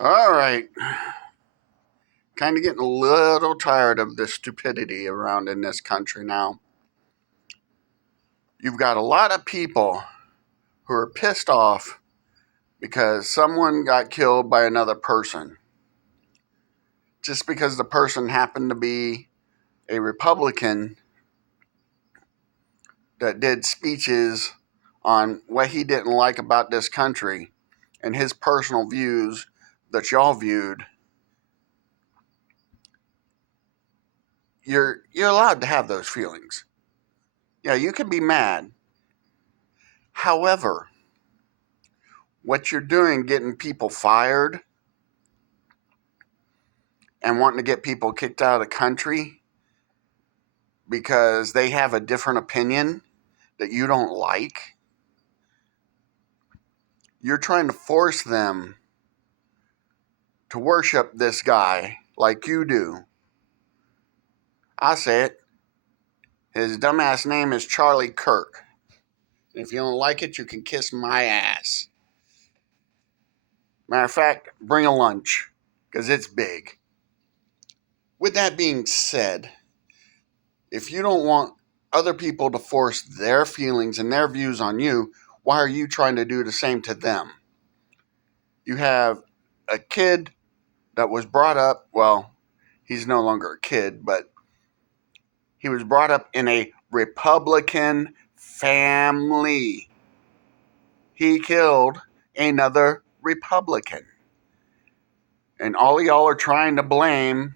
All right. Kind of getting a little tired of this stupidity around in this country now. You've got a lot of people who are pissed off because someone got killed by another person. Just because the person happened to be a Republican that did speeches on what he didn't like about this country and his personal views that y'all viewed, you're allowed to have those feelings. Yeah, you can be mad. However, what you're doing, getting people fired and wanting to get people kicked out of the country because they have a different opinion that you don't like, you're trying to force them to worship this guy like you do. I say it. His dumbass name is Charlie Kirk. If you don't like it, you can kiss my ass. Matter of fact, bring a lunch, because it's big. With that being said, if you don't want other people to force their feelings and their views on you, why are you trying to do the same to them? You have a kid that was brought up, well, he's no longer a kid, but he was brought up in a Republican family. He killed another Republican. And all of y'all are trying to blame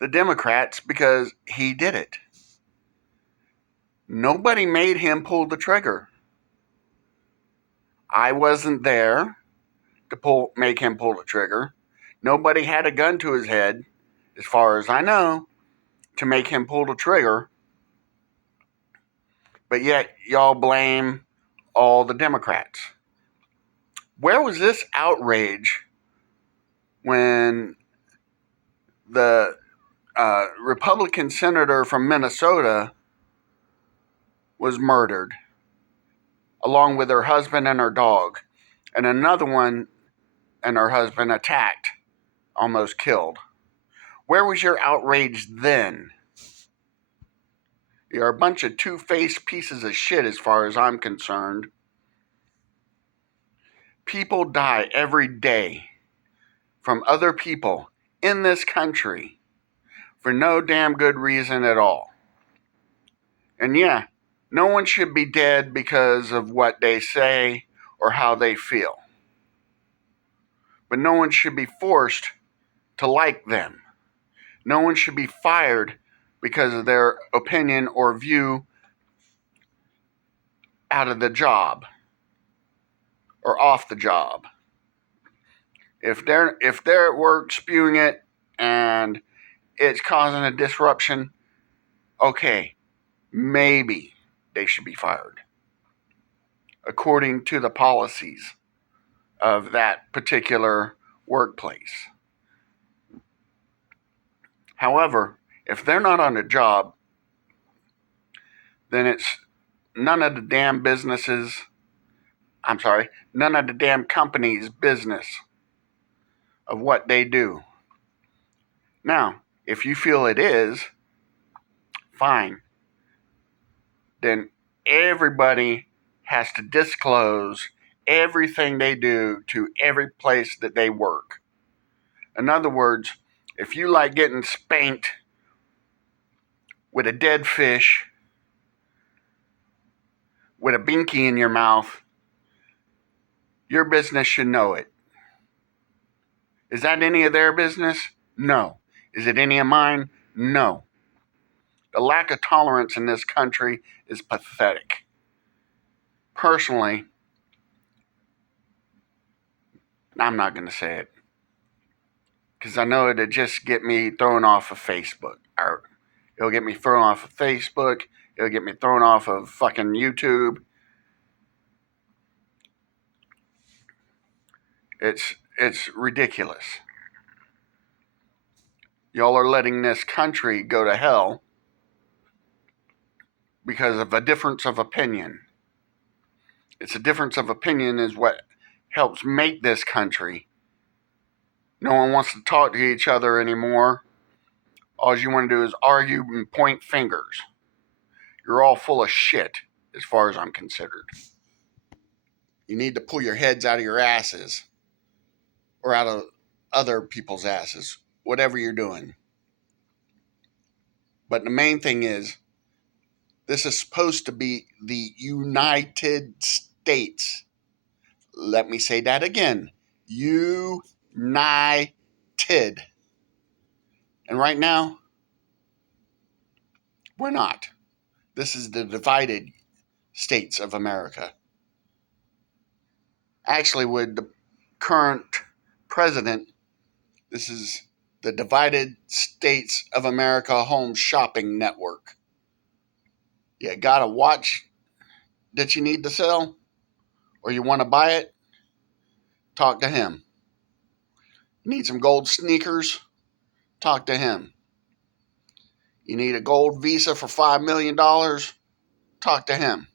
the Democrats because he did it. Nobody made him pull the trigger. I wasn't there to make him pull the trigger. Nobody had a gun to his head, as far as I know, to make him pull the trigger. But yet, y'all blame all the Democrats. Where was this outrage when the Republican senator from Minnesota was murdered, along with her husband and her dog, and another one and her husband attacked, almost killed? Where was your outrage then? You're a bunch of two-faced pieces of shit as far as I'm concerned. People die every day from other people in this country for no damn good reason at all. And yeah, no one should be dead because of what they say or how they feel. But no one should be forced to like them. No one should be fired because of their opinion or view out of the job or off the job. If they're at work spewing it and it's causing a disruption, okay, maybe they should be fired according to the policies of that particular workplace. However, if they're not on a job, then it's none of the damn none of the damn company's business of what they do. Now, if you feel it is, fine. Then everybody has to disclose everything they do to every place that they work. In other words, if you like getting spanked with a dead fish, with a binky in your mouth, your business should know it. Is that any of their business? No. Is it any of mine? No. The lack of tolerance in this country is pathetic. Personally, I'm not going to say it because I know it'll just get me thrown off of Facebook. Or it'll get me thrown off of Facebook. It'll get me thrown off of fucking YouTube. It's ridiculous. Y'all are letting this country go to hell because of a difference of opinion. It's a difference of opinion is what helps make this country No one wants to talk to each other anymore. All you want to do is argue and point fingers. You're all full of shit, as far as I'm considered. You need to pull your heads out of your asses, or out of other people's asses, whatever you're doing. But the main thing is, this is supposed to be the United States. Let me say that again. United. And right now, we're not. This is the divided states of America. Actually, with the current president, this is the Divided States of America Home Shopping Network. You got a watch that you need to sell, or you want to buy it? Talk to him. You need some gold sneakers? Talk to him. You need a gold visa for $5 million? Talk to him.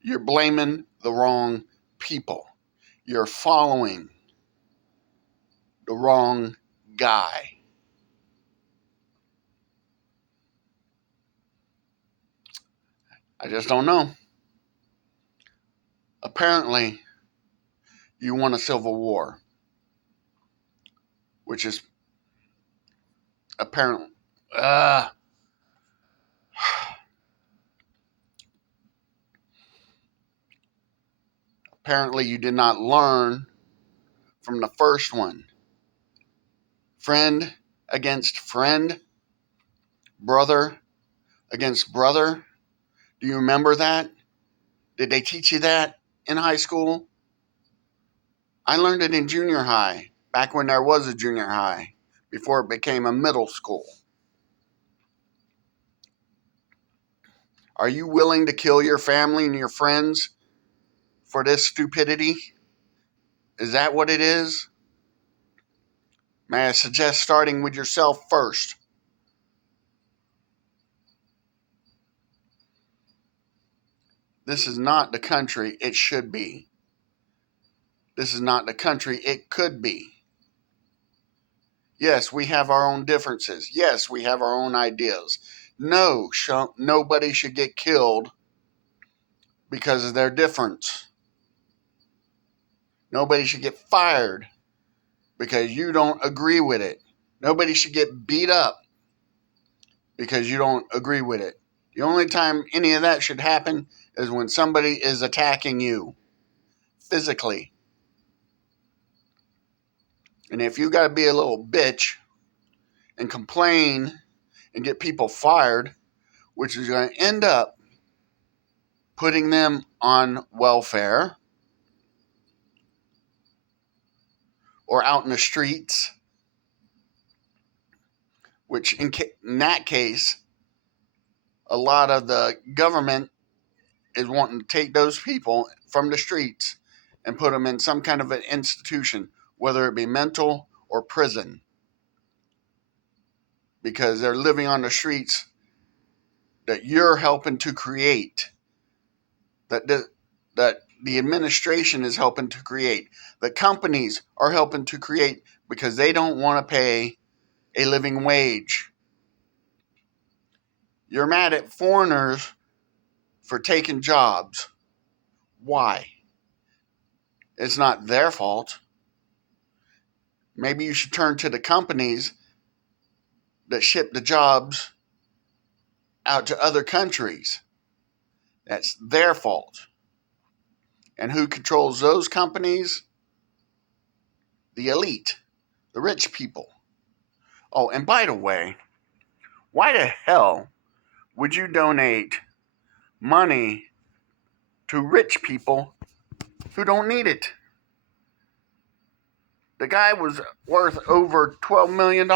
You're blaming the wrong people. You're following the wrong guy. I just don't know. Apparently, you want a civil war, which is apparently apparently you did not learn from the first one. Friend against friend, brother against brother. Do you remember that? Did they teach you that in high school? I learned it in junior high, back when there was a junior high, before it became a middle school. Are you willing to kill your family and your friends for this stupidity? Is that what it is? May I suggest starting with yourself first? This is not the country it should be. This is not the country it could be. Yes, we have our own differences. Yes, we have our own ideas. No, nobody should get killed because of their difference. Nobody should get fired because you don't agree with it. Nobody should get beat up because you don't agree with it. The only time any of that should happen is when somebody is attacking you physically. And if you got to be a little bitch and complain and get people fired, which is going to end up putting them on welfare or out in the streets, which in that case, a lot of the government is wanting to take those people from the streets and put them in some kind of an institution, whether it be mental or prison, because they're living on the streets that you're helping to create, that the administration is helping to create, the companies are helping to create, because they don't want to pay a living wage. You're mad at foreigners for taking jobs. Why? It's not their fault. Maybe you should turn to the companies that ship the jobs out to other countries. That's their fault. And who controls those companies? The elite, the rich people. Oh, and by the way, why the hell would you donate money to rich people who don't need it? The guy was worth over $12 million.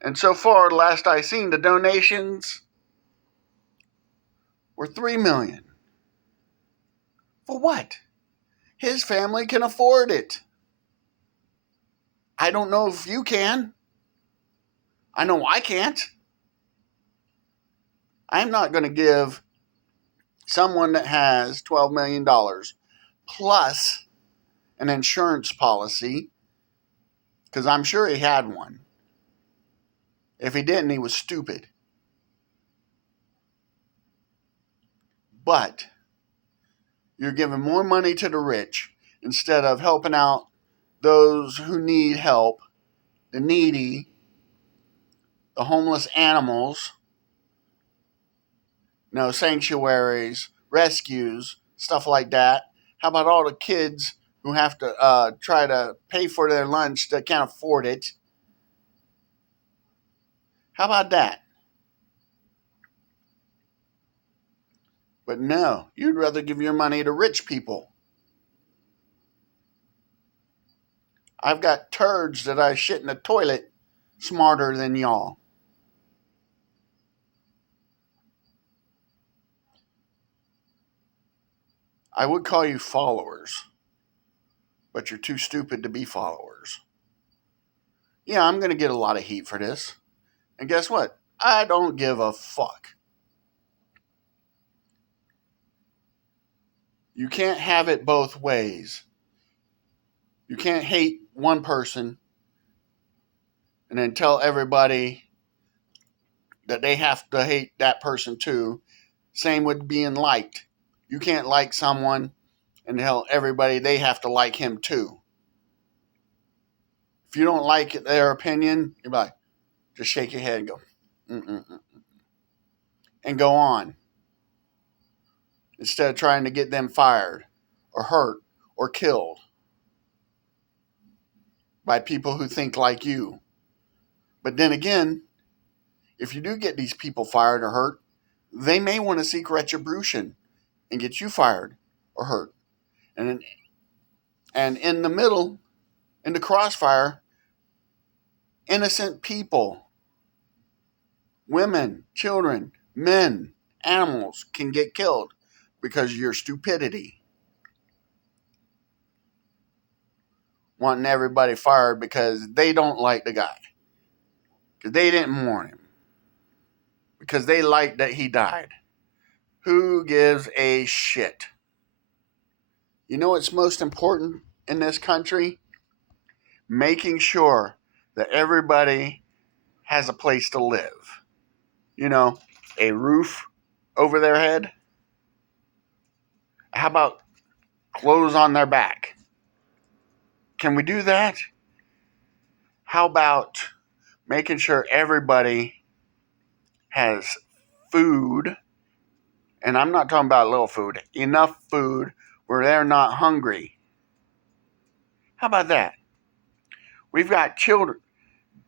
And so far, last I seen, the donations were $3 million. For what? His family can afford it. I don't know if you can. I know I can't. I'm not going to give someone that has $12 million plus an insurance policy, because I'm sure he had one. If he didn't, he was stupid. But you're giving more money to the rich instead of helping out those who need help, the needy, the homeless animals, sanctuaries, rescues, stuff like that. How about all the kids who have to try to pay for their lunch that can't afford it? How about that? But no, you'd rather give your money to rich people. I've got turds that I shit in the toilet smarter than y'all. I would call you followers, but you're too stupid to be followers. Yeah, I'm going to get a lot of heat for this. And guess what? I don't give a fuck. You can't have it both ways. You can't hate one person and then tell everybody that they have to hate that person too. Same with being liked. You can't like someone and tell everybody they have to like him too. If you don't like their opinion, you're like, just shake your head and go, mm-mm-mm, and go on. Instead of trying to get them fired or hurt or killed by people who think like you. But then again, if you do get these people fired or hurt, they may want to seek retribution and get you fired or hurt. And in the middle, in the crossfire, innocent people, women, children, men, animals can get killed because of your stupidity. Wanting everybody fired because they don't like the guy. Because they didn't warn him. Because they like that he died. Who gives a shit? You know what's most important in this country? Making sure that everybody has a place to live. A roof over their head. How about clothes on their back? Can we do that? How about making sure everybody has food? And I'm not talking about little food. Enough food where they're not hungry. How about that? We've got children.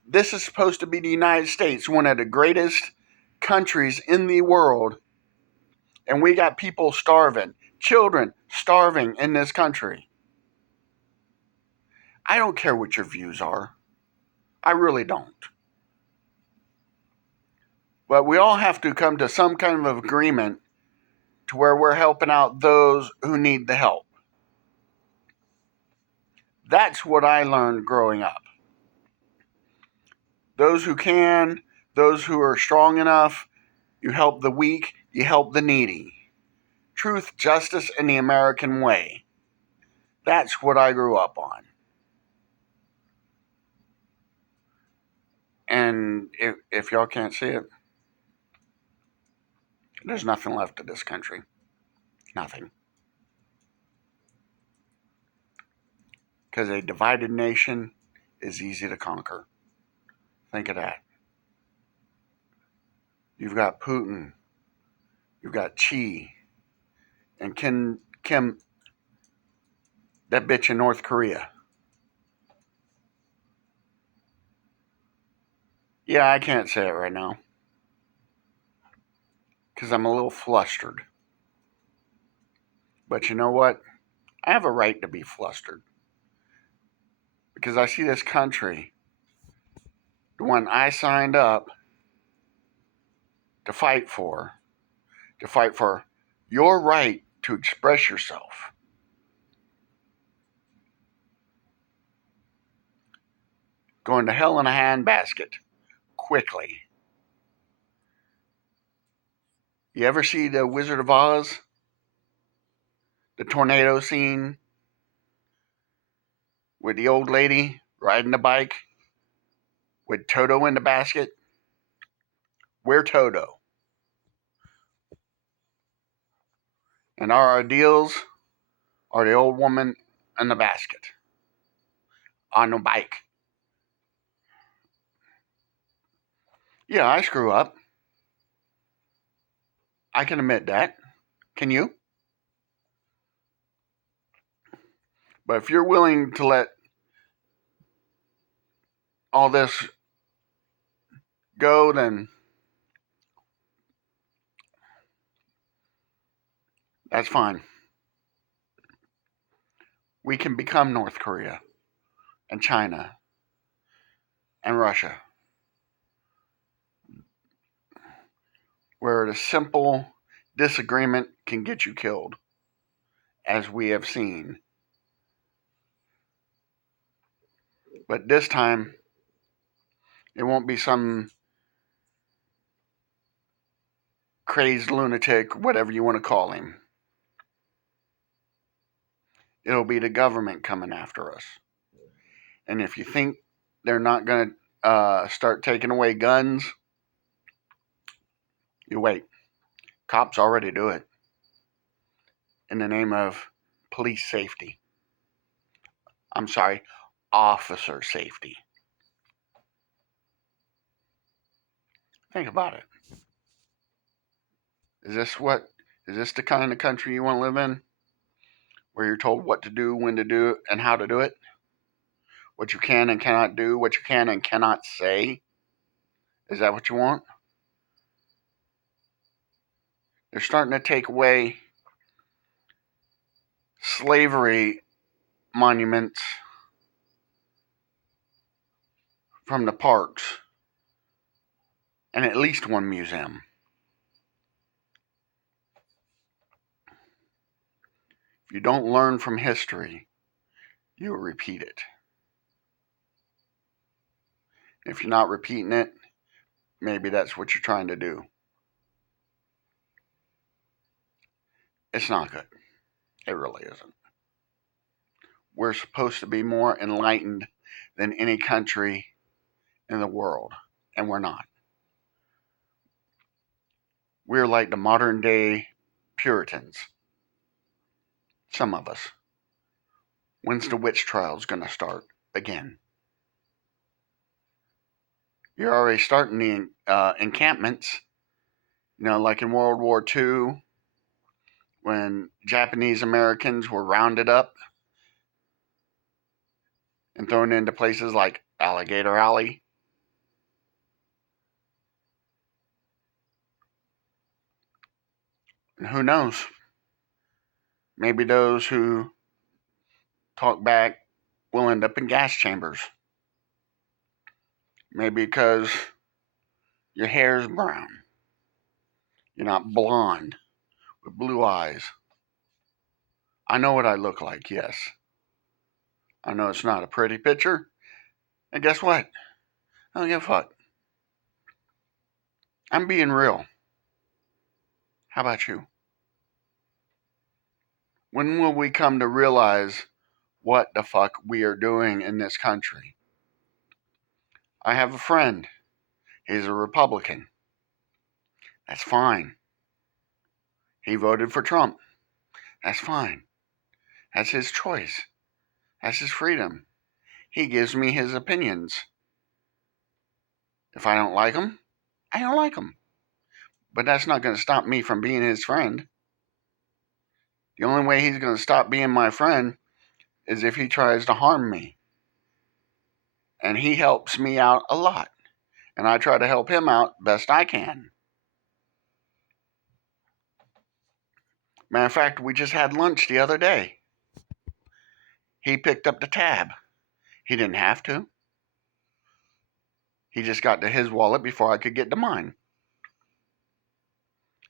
This is supposed to be the United States, one of the greatest countries in the world. And we got people starving, children starving in this country. I don't care what your views are. I really don't. But we all have to come to some kind of agreement to where we're helping out those who need the help. That's what I learned growing up. Those who can, those who are strong enough, you help the weak, you help the needy. Truth, justice, and the American way. That's what I grew up on. And if y'all can't see it, there's nothing left of this country. Nothing. Because a divided nation is easy to conquer. Think of that. You've got Putin, you've got Xi, and Kim, that bitch in North Korea. Yeah, I can't say it right now. Because I'm a little flustered. But you know what? I have a right to be flustered. Because I see this country, the one I signed up to fight for your right to express yourself. Going to hell in a handbasket quickly. You ever see The Wizard of Oz? The tornado scene with the old lady riding the bike with Toto in the basket. We're Toto. And our ideals are the old woman in the basket on the bike. Yeah, I screw up. I can admit that. Can you? But if you're willing to let all this go, then that's fine. We can become North Korea and China and Russia, where a simple disagreement can get you killed, as we have seen. But this time, it won't be some crazed lunatic, whatever you want to call him. It'll be the government coming after us. And if you think they're not going to start taking away guns, you wait. Cops already do it in the name of police safety. I'm sorry, officer safety. Think about it. Is this the kind of country you want to live in? Where you're told what to do, when to do it, and how to do it? What you can and cannot do, what you can and cannot say? Is that what you want? They're starting to take away slavery monuments from the parks and at least one museum. If you don't learn from history, you will repeat it. If you're not repeating it, maybe that's what you're trying to do. It's not good. It really isn't. We're supposed to be more enlightened than any country in the world, and we're not. We're like the modern day Puritans. Some of us. When's the witch trials going to start again? You're already starting the encampments, like in World War II, when Japanese Americans were rounded up and thrown into places like Alligator Alley. And who knows? Maybe those who talk back will end up in gas chambers. Maybe because your hair is brown. You're not blonde with blue eyes. I know what I look like, yes. I know it's not a pretty picture. And guess what? I don't give a fuck. I'm being real. How about you? When will we come to realize what the fuck we are doing in this country? I have a friend. He's a Republican. That's fine. He voted for Trump. That's fine. That's his choice. That's his freedom. He gives me his opinions. If I don't like him, I don't like him. But that's not going to stop me from being his friend. The only way he's going to stop being my friend is if he tries to harm me. And he helps me out a lot. And I try to help him out best I can. Matter of fact, we just had lunch the other day. He picked up the tab. He didn't have to. He just got to his wallet before I could get to mine.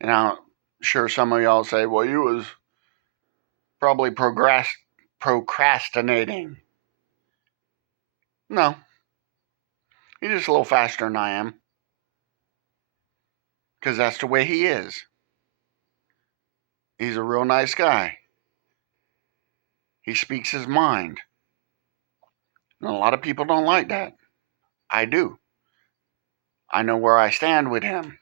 And I'm sure some of y'all say, well, you was probably procrastinating. No. He's just a little faster than I am. Because that's the way he is. He's a real nice guy. He speaks his mind. And a lot of people don't like that. I do. I know where I stand with him.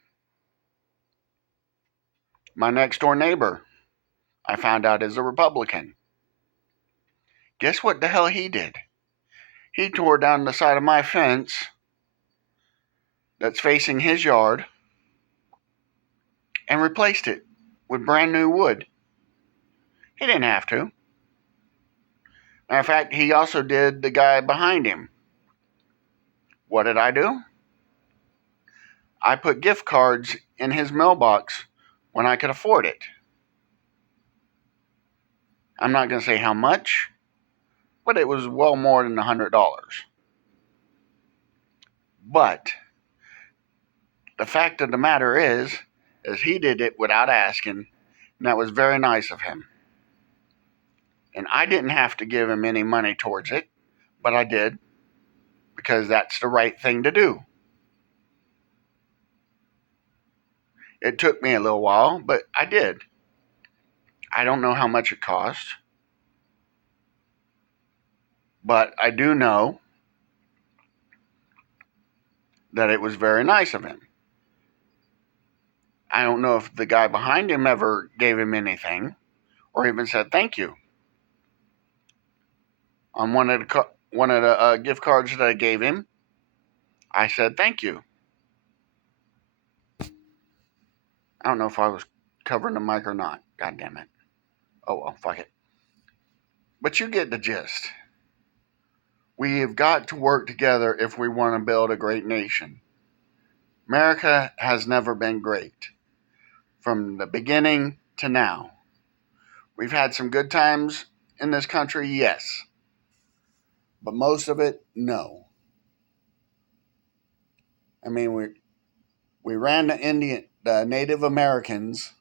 My next door neighbor, I found out, is a Republican. Guess what the hell he did? He tore down the side of my fence that's facing his yard and replaced it with brand new wood. He didn't have to. Matter of fact, he also did the guy behind him. What did I do? I put gift cards in his mailbox when I could afford it. I'm not going to say how much, but it was well more than $100. But the fact of the matter is he did it without asking, and that was very nice of him. And I didn't have to give him any money towards it, but I did, because that's the right thing to do. It took me a little while, but I did. I don't know how much it cost, but I do know that it was very nice of him. I don't know if the guy behind him ever gave him anything or even said thank you. On one of the gift cards that I gave him, I said thank you. I don't know if I was covering the mic or not. God damn it. Oh well, fuck it. But you get the gist. We have got to work together if we want to build a great nation. America has never been great. From the beginning to now. We've had some good times in this country, yes. But most of it, no. I mean, we ran the Native Americans,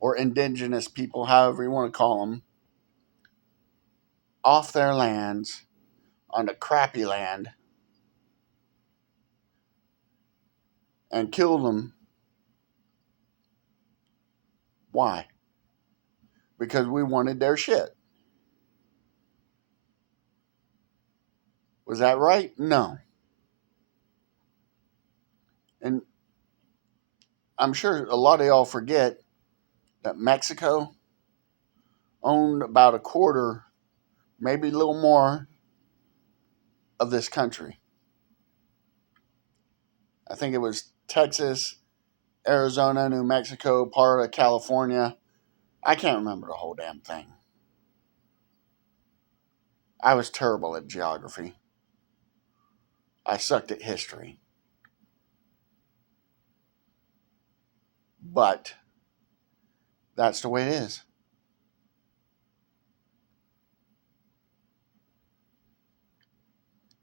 or indigenous people, however you want to call them, off their lands on the crappy land and killed them. Why? Because we wanted their shit. Was that right? No. And I'm sure a lot of y'all forget that Mexico owned about a quarter, maybe a little more, of this country. I think it was Texas, Arizona, New Mexico, part of California. I can't remember the whole damn thing. I was terrible at geography. I sucked at history. But that's the way it is.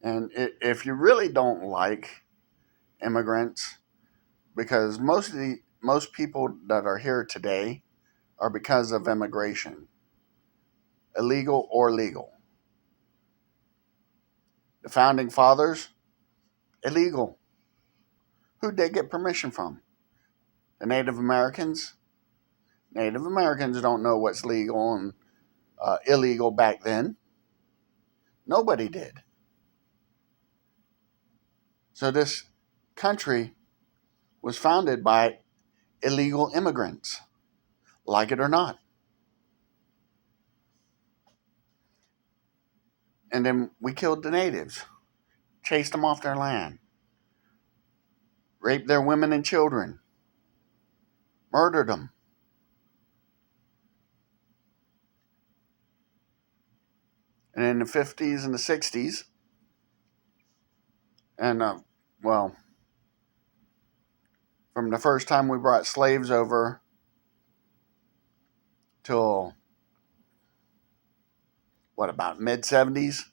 And if you really don't like immigrants, because most people that are here today are because of immigration, illegal or legal. The founding fathers, illegal. Who'd they get permission from? The Native Americans? Native Americans don't know what's legal and illegal back then. Nobody did. So this country was founded by illegal immigrants, like it or not. And then we killed the natives, chased them off their land, raped their women and children, murdered them. And in the 50s and the 60s, and from the first time we brought slaves over till about mid 70s,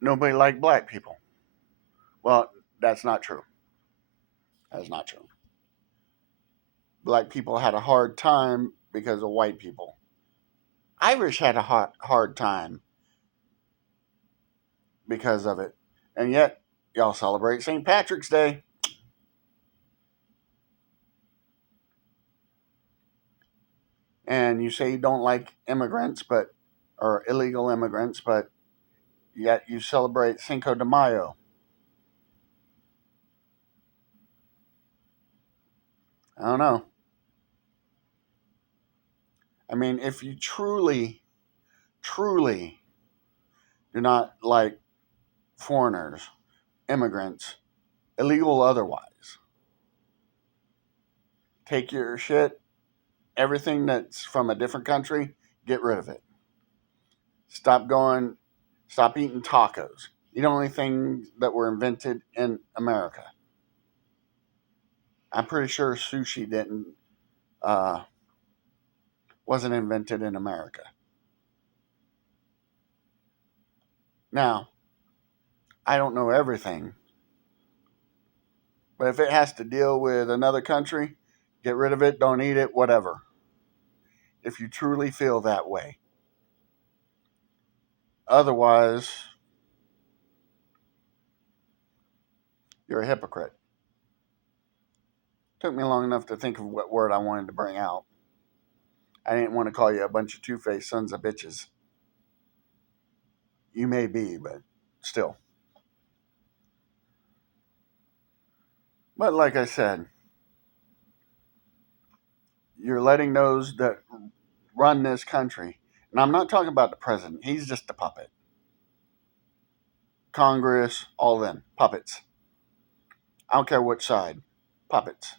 nobody liked black people. Well, that's not true. That's not true. Black people had a hard time because of white people. Irish had a hard time because of it. And yet, y'all celebrate St. Patrick's Day. and you say you don't like immigrants, or illegal immigrants, but yet you celebrate Cinco de Mayo. I don't know. I mean, if you truly, truly do not like foreigners, immigrants, illegal or otherwise, take your shit, everything that's from a different country, get rid of it. Stop going, stop eating tacos. Eat only things that were invented in America. I'm pretty sure sushi uh, wasn't invented in America. Now, I don't know everything, but if it has to deal with another country, get rid of it, don't eat it, whatever. If you truly feel that way. Otherwise, you're a hypocrite. Took me long enough to think of what word I wanted to bring out. I didn't want to call you a bunch of two-faced sons of bitches. You may be, but still. But like I said, you're letting those that run this country, and I'm not talking about the president, he's just a puppet. Congress, all of them, puppets. I don't care which side, puppets.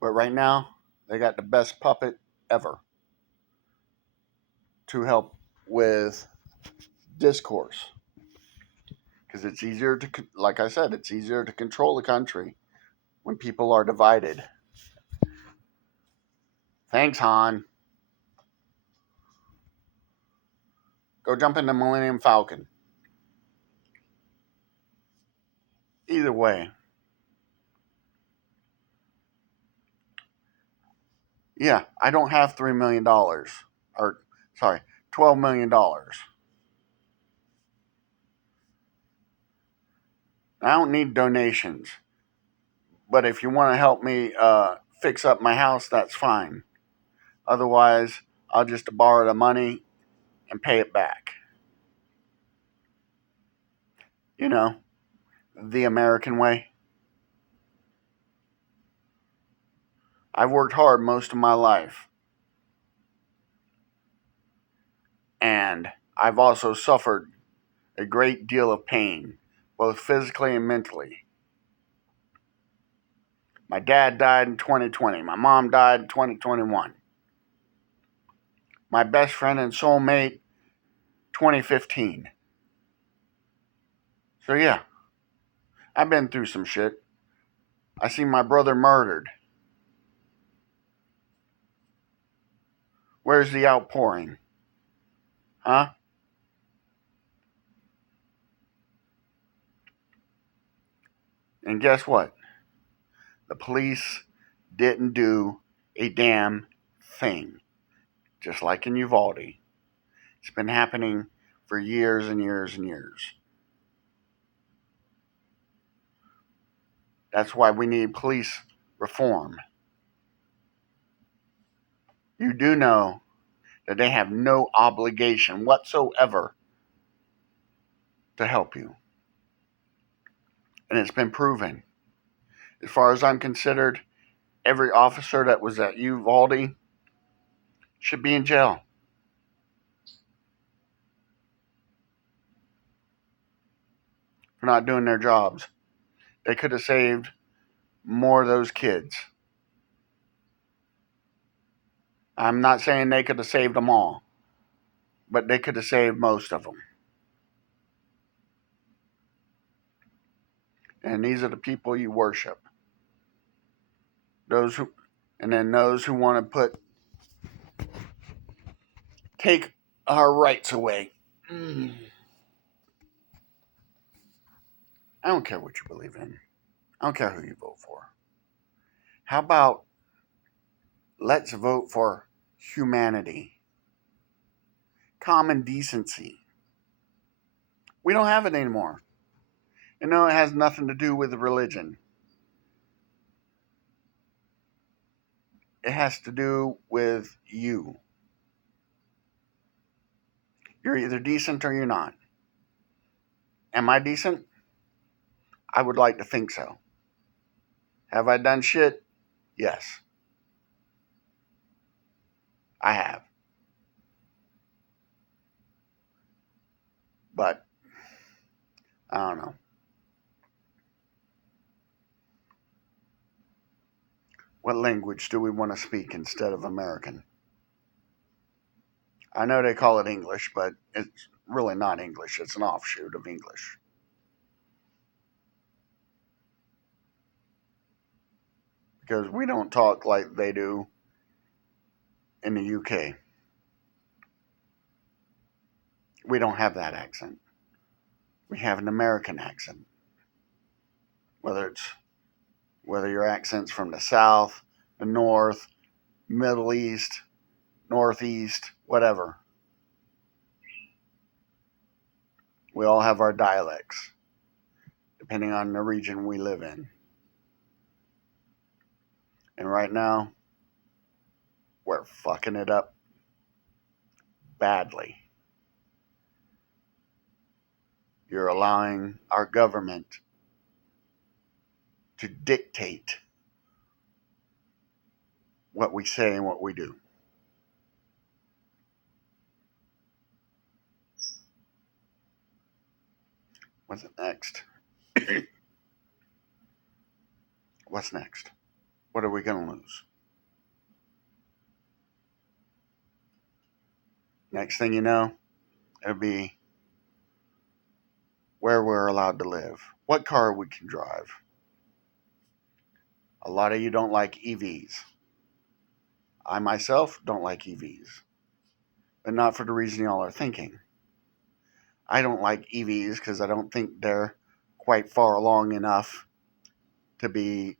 But right now, they got the best puppet ever to help with discourse. Because it's easier to, like I said, it's easier to control the country when people are divided. Thanks, Han. Go jump in the Millennium Falcon. Either way, yeah, I don't have $3 million. Or, sorry, $12 million. I don't need donations. But if you want to help me fix up my house, that's fine. Otherwise, I'll just borrow the money and pay it back. You know, the American way. I've worked hard most of my life. And I've also suffered a great deal of pain, both physically and mentally. My dad died in 2020. My mom died in 2021. My best friend and soulmate, 2015. So yeah, I've been through some shit. I seen my brother murdered. Where's the outpouring? Huh? And guess what? The police didn't do a damn thing. Just like in Uvalde. It's been happening for years and years and years. That's why we need police reform. You do know that they have no obligation whatsoever to help you. And it's been proven. As far as I'm considered, every officer that was at Uvalde should be in jail. For not doing their jobs. They could have saved more of those kids. I'm not saying they could have saved them all, but they could have saved most of them. And these are the people you worship. Those who want to take our rights away. I don't care what you believe in. I don't care who you vote for. How about let's vote for humanity, common decency? We don't have it anymore. And no, it has nothing to do with religion. It has to do with you. You're either decent or you're not. Am I decent? I would like to think so. Have I done shit? Yes, I have. But I don't know. What language do we want to speak instead of American? I know they call it English, but it's really not English. It's an offshoot of English. Because we don't talk like they do in the UK. We don't have that accent. We have an American accent. Whether your accent's from the South, the North, Middle East, Northeast, whatever. We all have our dialects, depending on the region we live in. And right now, we're fucking it up badly. You're allowing our government to dictate what we say and what we do. What's next? What's next? What are we going to lose? Next thing you know, it'll be where we're allowed to live, what car we can drive. A lot of you don't like EVs. I myself don't like EVs, but not for the reason y'all are thinking. I don't like EVs because I don't think they're quite far along enough to be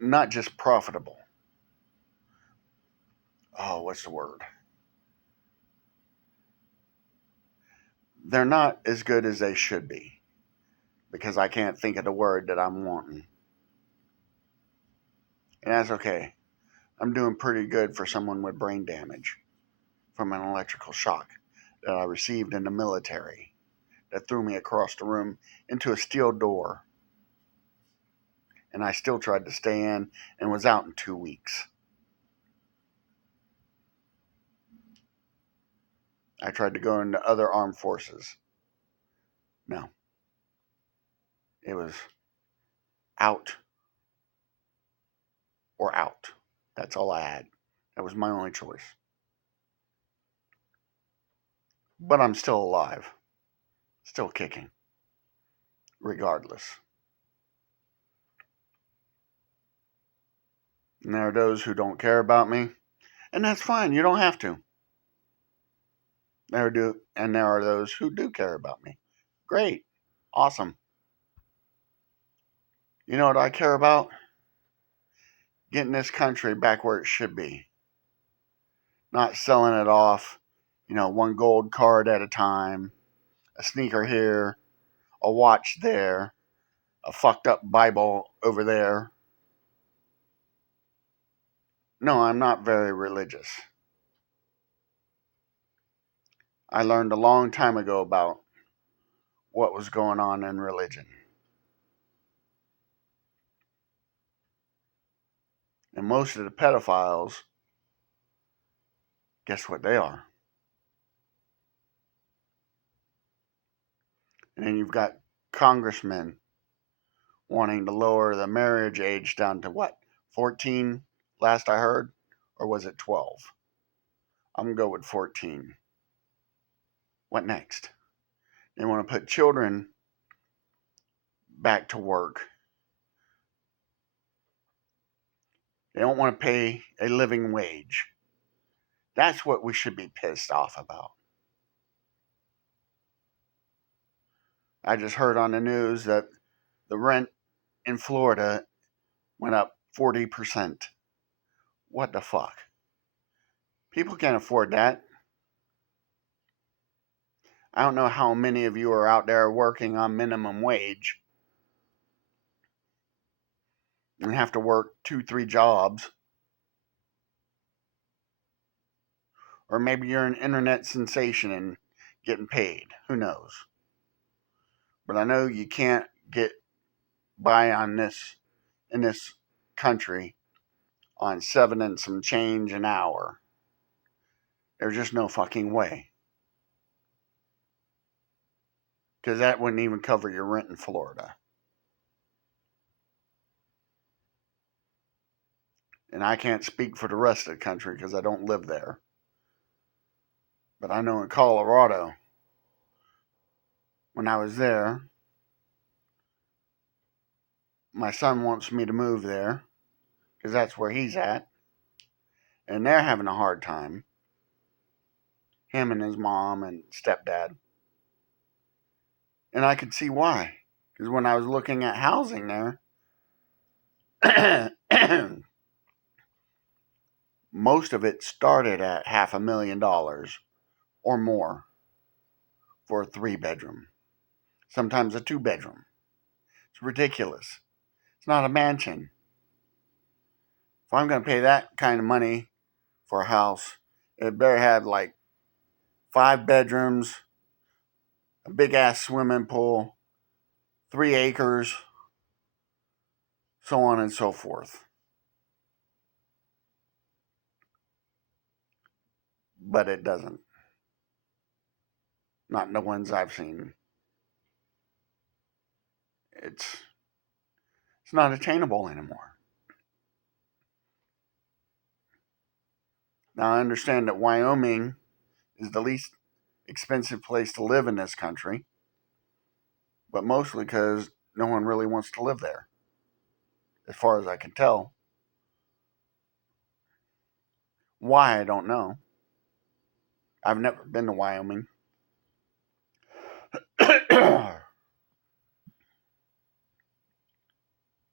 not just profitable. Oh, what's the word? They're not as good as they should be because I can't think of the word that I'm wanting. And that's okay. I'm doing pretty good for someone with brain damage from an electrical shock that I received in the military that threw me across the room into a steel door. And I still tried to stay in and was out in 2 weeks. I tried to go into other armed forces. No. It was out or out. That's all I had. That was my only choice. But I'm still alive. Still kicking. Regardless. And there are those who don't care about me. And that's fine. You don't have to. There are those who do care about me. Great. Awesome. You know what I care about? Getting this country back where it should be. Not selling it off, one gold card at a time, a sneaker here, a watch there, a fucked up Bible over there. No, I'm not very religious. I learned a long time ago about what was going on in religion. And most of the pedophiles, guess what they are? And then you've got congressmen wanting to lower the marriage age down to what? 14 last I heard? Or was it 12? I'm going to go with 14. What next? They want to put children back to work. They don't want to pay a living wage. That's what we should be pissed off about. I just heard on the news that the rent in Florida went up 40%. What the fuck? People can't afford that. I don't know how many of you are out there working on minimum wage and have to work 2, 3 jobs Or maybe you're an internet sensation and getting paid. Who knows? But I know you can't get by on this in this country on 7 and some change an hour. There's just no fucking way. Because that wouldn't even cover your rent in Florida. And I can't speak for the rest of the country because I don't live there. But I know in Colorado, when I was there, my son wants me to move there because that's where he's at. And they're having a hard time. Him and his mom and stepdad. And I could see why. Because when I was looking at housing there, most of it started at $500,000 or more for a 3-bedroom. Sometimes a 2-bedroom. It's ridiculous. It's not a mansion. If I'm going to pay that kind of money for a house, it better have like 5 bedrooms, a big ass swimming pool, 3 acres, so on and so forth. But it doesn't. Not in the ones I've seen. It's not attainable anymore. Now I understand that Wyoming is the least expensive place to live in this country, but mostly because no one really wants to live there, as far as I can tell. Why, I don't know. I've never been to Wyoming.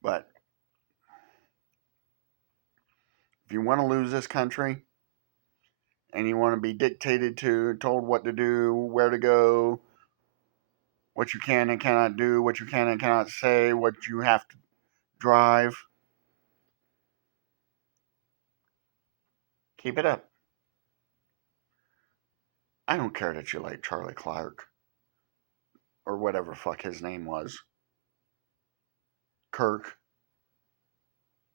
But if you want to lose this country and you want to be dictated to, told what to do, where to go, what you can and cannot do, what you can and cannot say, what you have to drive, keep it up. I don't care that you like Charlie Clark or whatever fuck his name was. Kirk.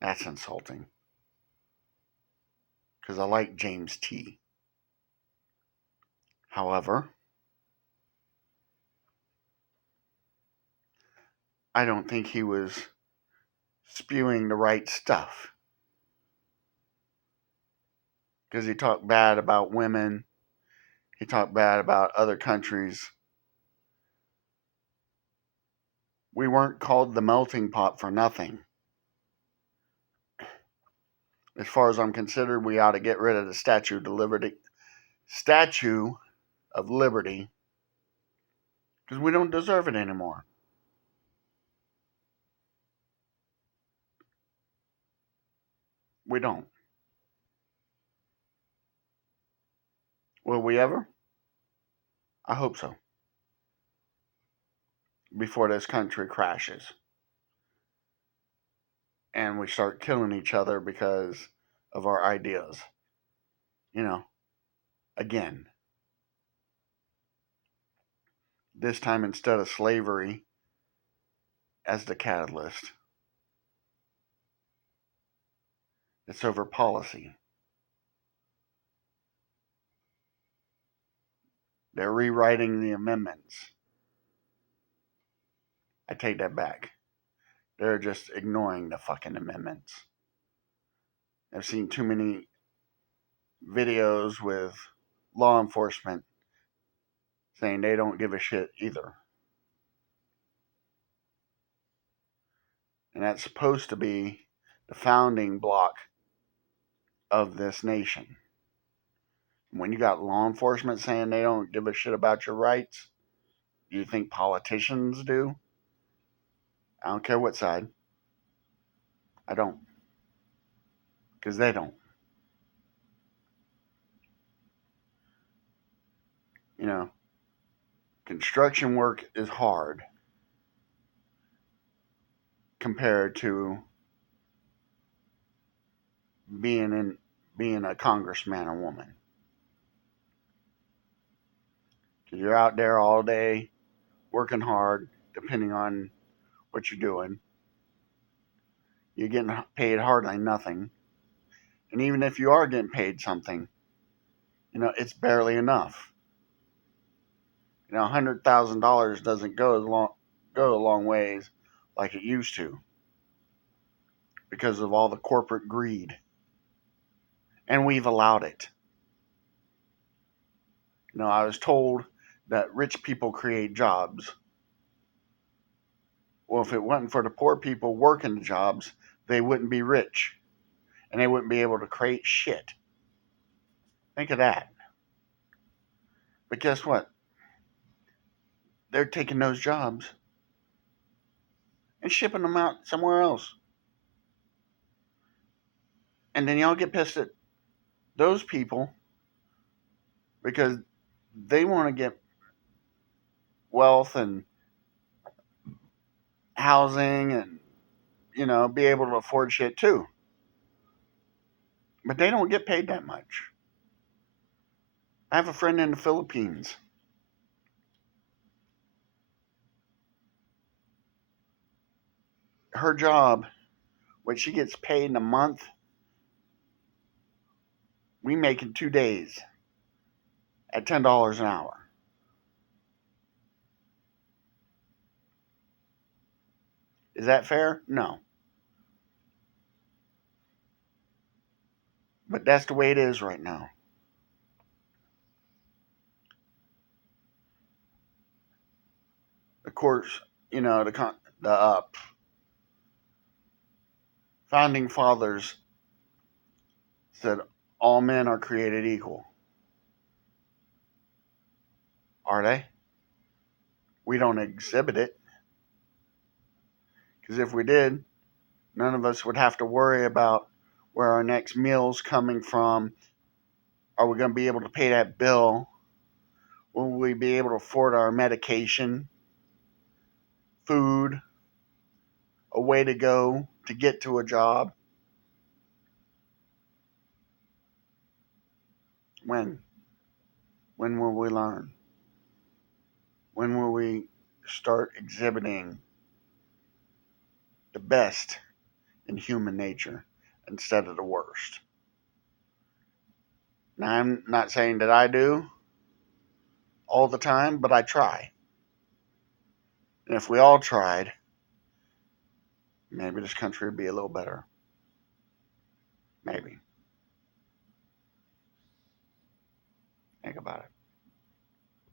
That's insulting. Because I like James T. However, I don't think he was spewing the right stuff. Because he talked bad about women, he talked bad about other countries. We weren't called the melting pot for nothing. As far as I'm concerned, we ought to get rid of the Statue of Liberty. Statue of Liberty. Because we don't deserve it anymore. We don't. Will we ever? I hope so. Before this country crashes. And we start killing each other because of our ideas. Again. This time instead of slavery as the catalyst, it's over policy. They're rewriting the amendments. I take that back. They're just ignoring the fucking amendments. I've seen too many videos with law enforcement saying they don't give a shit either. And that's supposed to be the founding block of this nation. When you got law enforcement saying they don't give a shit about your rights, do you think politicians do? I don't care what side. I don't. Because they don't. You know, construction work is hard compared to being a congressman or woman. because you're out there all day working hard, depending on what you're doing. You're getting paid hardly nothing. And even if you are getting paid something, it's barely enough. $100,000 doesn't go a long ways like it used to because of all the corporate greed, and we've allowed it. I was told that rich people create jobs. Well, if it wasn't for the poor people working the jobs, they wouldn't be rich, and they wouldn't be able to create shit. Think of that. But guess what? They're taking those jobs and shipping them out somewhere else. And then y'all get pissed at those people because they want to get wealth and housing and, be able to afford shit too. But they don't get paid that much. I have a friend in the Philippines. Her job, what she gets paid in a month, we make in 2 days at $10 an hour. Is that fair? No. But that's the way it is right now. Of course, the founding fathers said all men are created equal. Are they? We don't exhibit it. Because if we did, none of us would have to worry about where our next meal's coming from. Are we going to be able to pay that bill? Will we be able to afford our medication, food, a way to go to get to a job? When? When will we learn? When will we start exhibiting the best in human nature instead of the worst? Now, I'm not saying that I do all the time, but I try. And if we all tried, maybe this country would be a little better. Maybe. Think about it.